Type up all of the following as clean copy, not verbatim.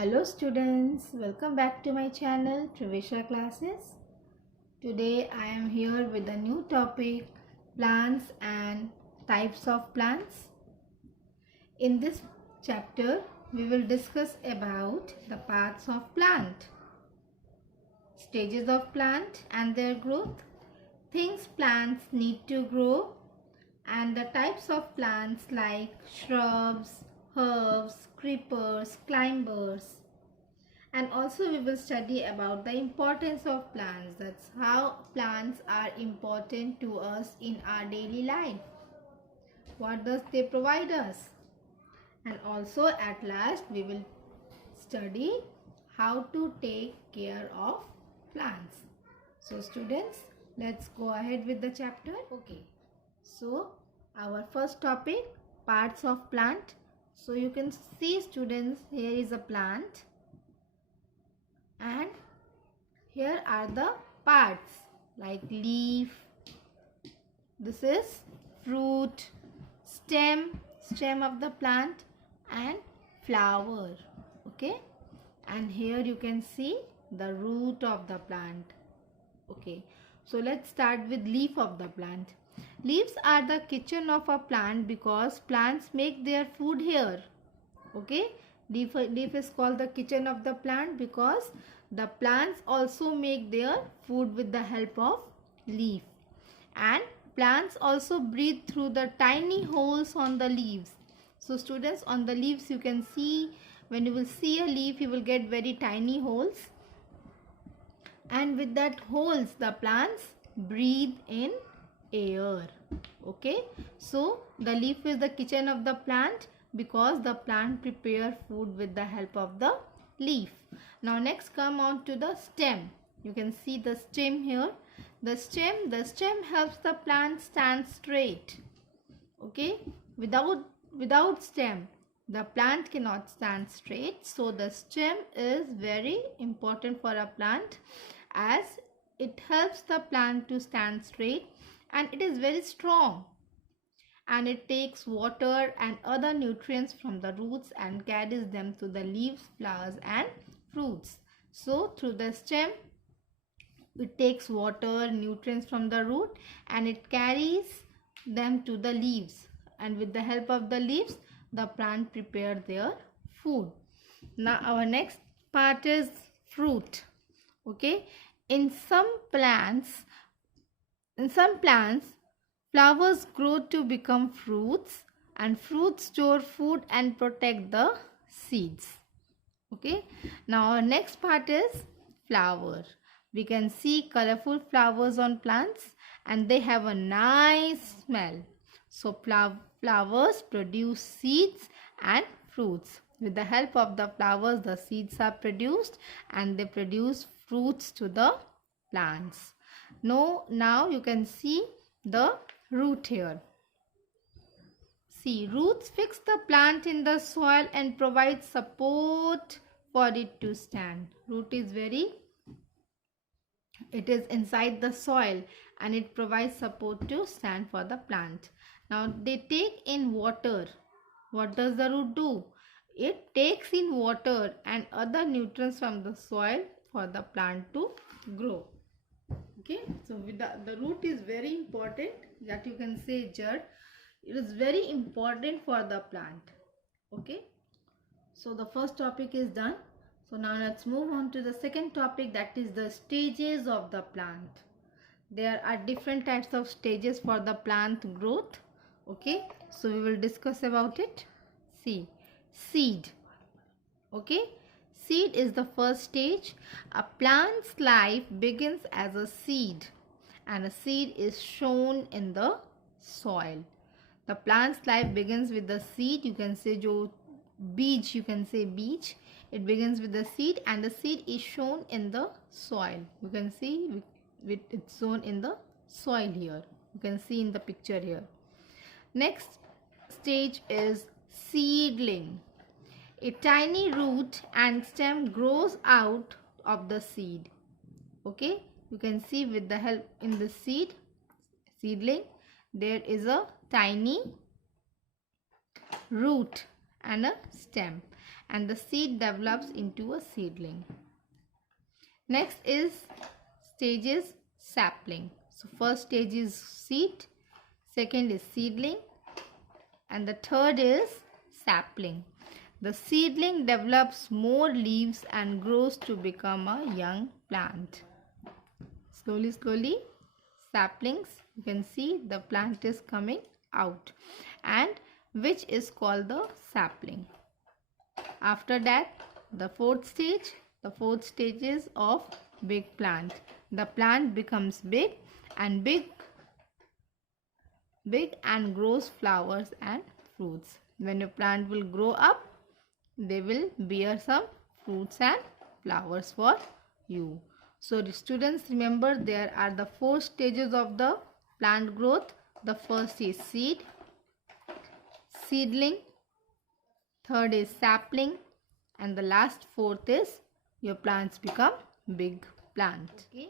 Hello students, welcome back to my channel Trivisha Classes. Today I am here with a new topic, plants and types of plants. In this chapter we will discuss about the parts of plant, stages of plant and their growth, things plants need to grow, and the types of plants like shrubs, herbs, creepers, climbers. And also we will study about the importance of plants. That's how plants are important to us in our daily life. What does they provide us? And also at last we will study how to take care of plants. So students, let's go ahead with the chapter. Okay. So our first topic, parts of plant. So you can see students, here is a plant. And here are the parts like leaf, this is fruit, stem of the plant, and flower. Okay, and here you can see the root of the plant. Okay, so let's start with leaf of the plant. Leaves are the kitchen of a plant because plants make their food here. Okay, leaf is called the kitchen of the plant because the plants also make their food with the help of leaf. And plants also breathe through the tiny holes on the leaves. So students, on the leaves you can see, when you will see a leaf you will get very tiny holes, and with that holes the plants breathe in air. Okay, so the leaf is the kitchen of the plant because the plant prepare food with the help of the leaf. Now next come on to the stem. You can see the stem here. The stem helps the plant stand straight. Okay, without stem the plant cannot stand straight. So the stem is very important for a plant as it helps the plant to stand straight, and it is very strong, and it takes water and other nutrients from the roots and carries them to the leaves, flowers and fruits. So through the stem it takes water, nutrients from the root, and it carries them to the leaves, and with the help of the leaves the plant prepare their food. Now our next part is fruit. Okay, in some plants flowers grow to become fruits, and fruits store food and protect the seeds. Okay, now our next part is flower. We can see colorful flowers on plants and they have a nice smell. So flowers produce seeds and fruits. With the help of the flowers the seeds are produced and they produce fruits to the plants. Now you can see the root here. See, roots fix the plant in the soil and provide support for it to stand. Root is inside the soil and it provides support to stand for the plant. Now they take in water. What does the root do? It takes in water and other nutrients from the soil for the plant to grow. Okay, so with the root is very important, that you can say jud. It is very important for the plant. Okay, so the first topic is done. So now let's move on to the second topic, that is the stages of the plant. There are different types of stages for the plant growth. Okay, so we will discuss about it. See, seed. Okay, seed is the first stage. A plant's life begins as a seed, and a seed is shown in the soil. The plant's life begins with the seed. You can say beej. You can say beej. It begins with the seed, and the seed is shown in the soil. You can see it's shown in the soil here. You can see in the picture here. Next stage is seedling. A tiny root and stem grows out of the seed. Okay, you can see with the help in the seedling there is a tiny root and a stem, and the seed develops into a seedling. Next is stages sapling. So first stage is seed, second is seedling, and the third is sapling. The seedling develops more leaves and grows to become a young plant. Slowly, saplings, you can see the plant is coming out, and which is called the sapling. After that, the fourth stage is of big plant. The plant becomes big and grows flowers and fruits. When a plant will grow up, they will bear some fruits and flowers for you. So the students, remember, there are the 4 stages of the plant growth. The first is seedling, third is sapling, and the last fourth is your plants become big plant. Okay,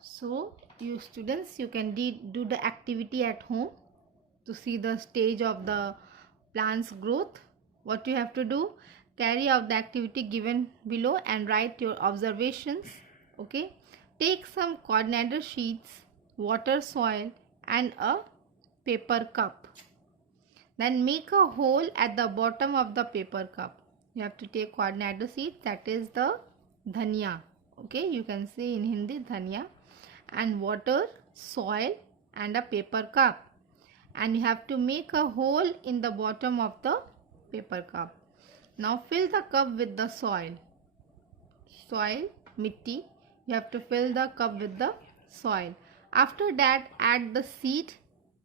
so you students, you can do the activity at home to see the stage of the plant's growth. What you have to do, carry out the activity given below and write your observations. Okay, take some coordinator sheets, water, soil and a paper cup. Then make a hole at the bottom of the paper cup. You have to take coordinator sheet, that is the dhania. Okay, you can say in Hindi dhania, and water, soil and a paper cup. And you have to make a hole in the bottom of the paper cup. Now fill the cup with the soil, mitti. You have to fill the cup with the soil. After that, add the seed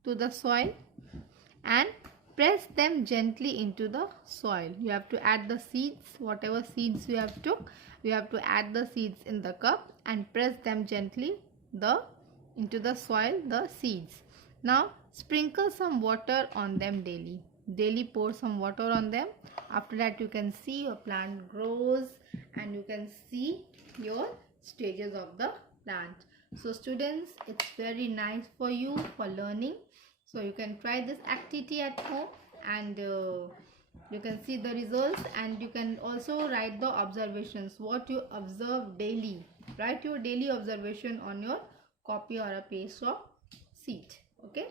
to the soil and press them gently into the soil. You have to add the seeds, whatever seeds you have took, you have to add the seeds in the cup and press them gently into the soil, the seeds. Now sprinkle some water on them daily. Daily pour some water on them. After that, you can see your plant grows and you can see your stages of the plant. So students, it's very nice for you for learning. So you can try this activity at home and you can see the results, and you can also write the observations, what you observe daily. Write your daily observation on your copy or a page of sheet. Okay.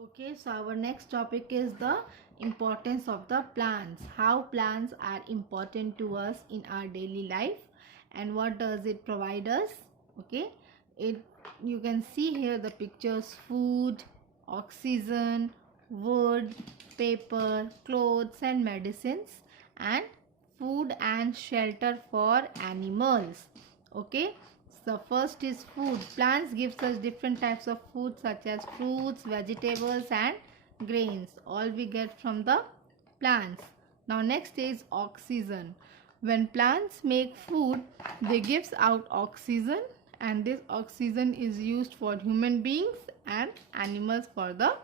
Okay, so our next topic is the importance of the plants. How plants are important to us in our daily life and what does it provide us. Okay, you can see here the pictures: food, oxygen, wood, paper, clothes and medicines, and food and shelter for animals. Okay, so first is food. Plants gives us different types of food such as fruits, vegetables and grains. All we get from the plants. Now next is oxygen. When plants make food, they gives out oxygen and this oxygen is used for human beings and animals for the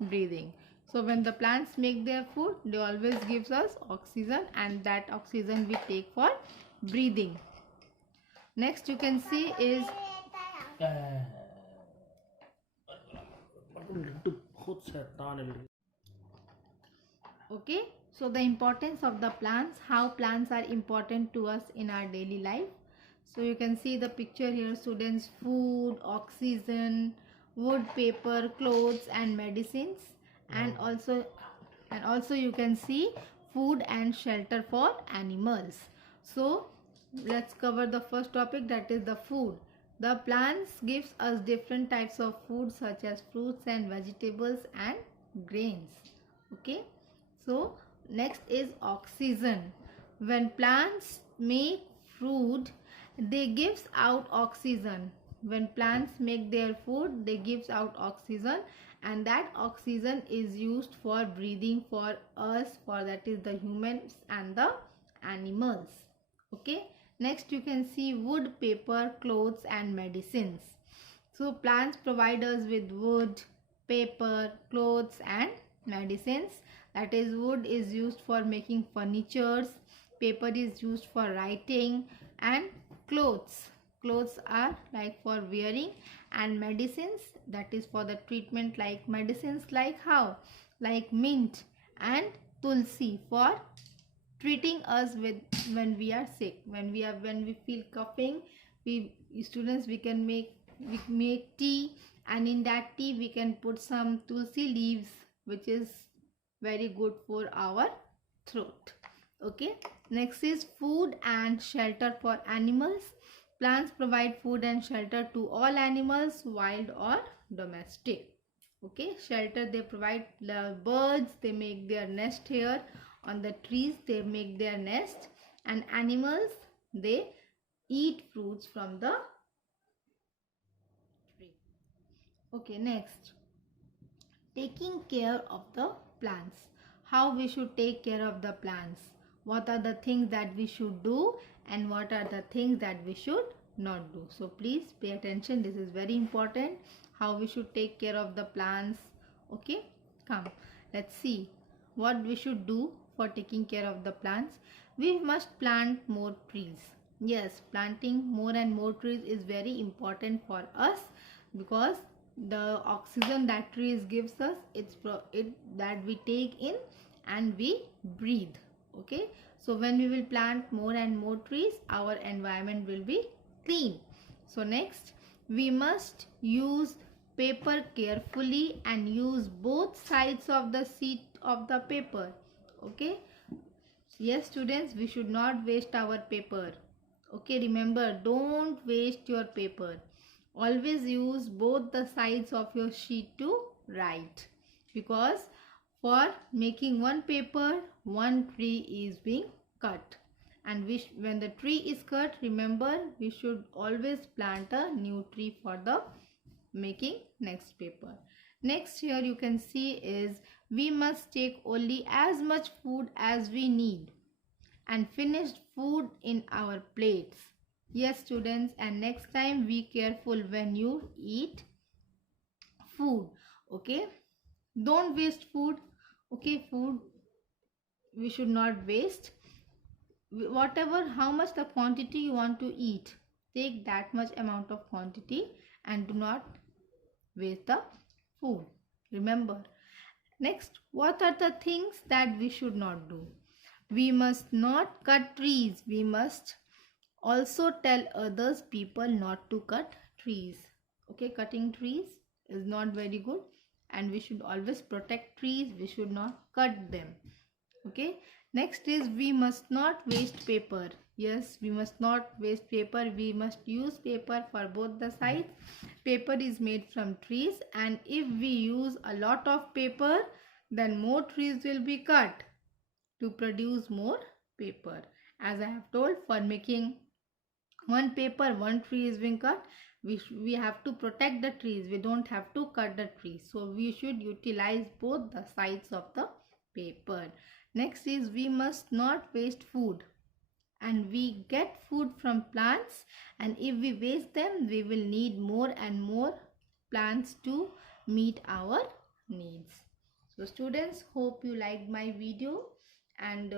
breathing. So when the plants make their food, they always gives us oxygen, and that oxygen we take for breathing. Next you can see is okay, so the importance of the plants, how plants are important to us in our daily life. So you can see the picture here, students: food, oxygen, wood, paper, clothes and medicines, and also you can see food and shelter for animals. So let's cover the first topic, that is the food. The plants gives us different types of food such as fruits and vegetables and grains. Okay, so next is oxygen. When plants make food, they gives out oxygen. When plants make their food, they gives out oxygen, and that oxygen is used for breathing for us, for that is the humans and the animals. Okay, next you can see wood, paper, clothes and medicines. So plants provide us with wood, paper, clothes and medicines. That is, wood is used for making furnitures, paper is used for writing, and clothes are like for wearing, and medicines, that is for the treatment, like medicines like how, like mint and tulsi for treating us with when we are sick, when we feel coughing. We students, we make tea, and in that tea we can put some tulsi leaves, which is very good for our throat. Okay, next is food and shelter for animals. Plants provide food and shelter to all animals, wild or domestic. Okay, shelter they provide the birds, they make their nest here on the trees, they make their nest, and animals, they eat fruits from the tree. Okay, next, taking care of the plants. How we should take care of the plants, what are the things that we should do, and what are the things that we should not do. So please pay attention, this is very important, how we should take care of the plants. Okay, come, let's see what we should do for taking care of the plants. We must plant more trees. Yes, planting more and more trees is very important for us, because the oxygen that trees gives us, that we take in and we breathe. Okay, so when we will plant more and more trees, our environment will be clean. So next, we must use paper carefully and use both sides of the sheet of the paper. Okay, yes students, we should not waste our paper. Okay, remember, don't waste your paper. Always use both the sides of your sheet to write, because for making one paper, one tree is being cut, and when the tree is cut, remember, we should always plant a new tree for the making next paper. Next, here you can see is we must take only as much food as we need and finished food in our plates. Yes students, and next time be careful when you eat food. Okay, don't waste food. Okay, food we should not waste. Whatever, how much the quantity you want to eat, take that much amount of quantity and do not waste the food. Remember. Next, what are the things that we should not do? We must not cut trees. We must also tell others people not to cut trees. Okay, cutting trees is not very good, and we should always protect trees. We should not cut them. Okay, next is we must not waste paper. Yes, we must not waste paper. We must use paper for both the sides. Paper is made from trees, and if we use a lot of paper, then more trees will be cut to produce more paper. As I have told, for making one paper, one tree is being cut. We have to protect the trees. We don't have to cut the trees. So we should utilize both the sides of the paper. Next is we must not waste food. and we get food from plants, and if we waste them, we will need more and more plants to meet our needs. So students, hope you liked my video, and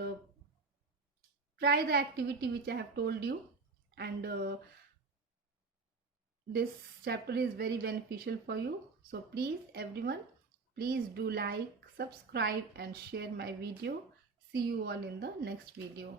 try the activity which I have told you, and this chapter is very beneficial for you. So please everyone, please do like, subscribe and share my video. See you all in the next video.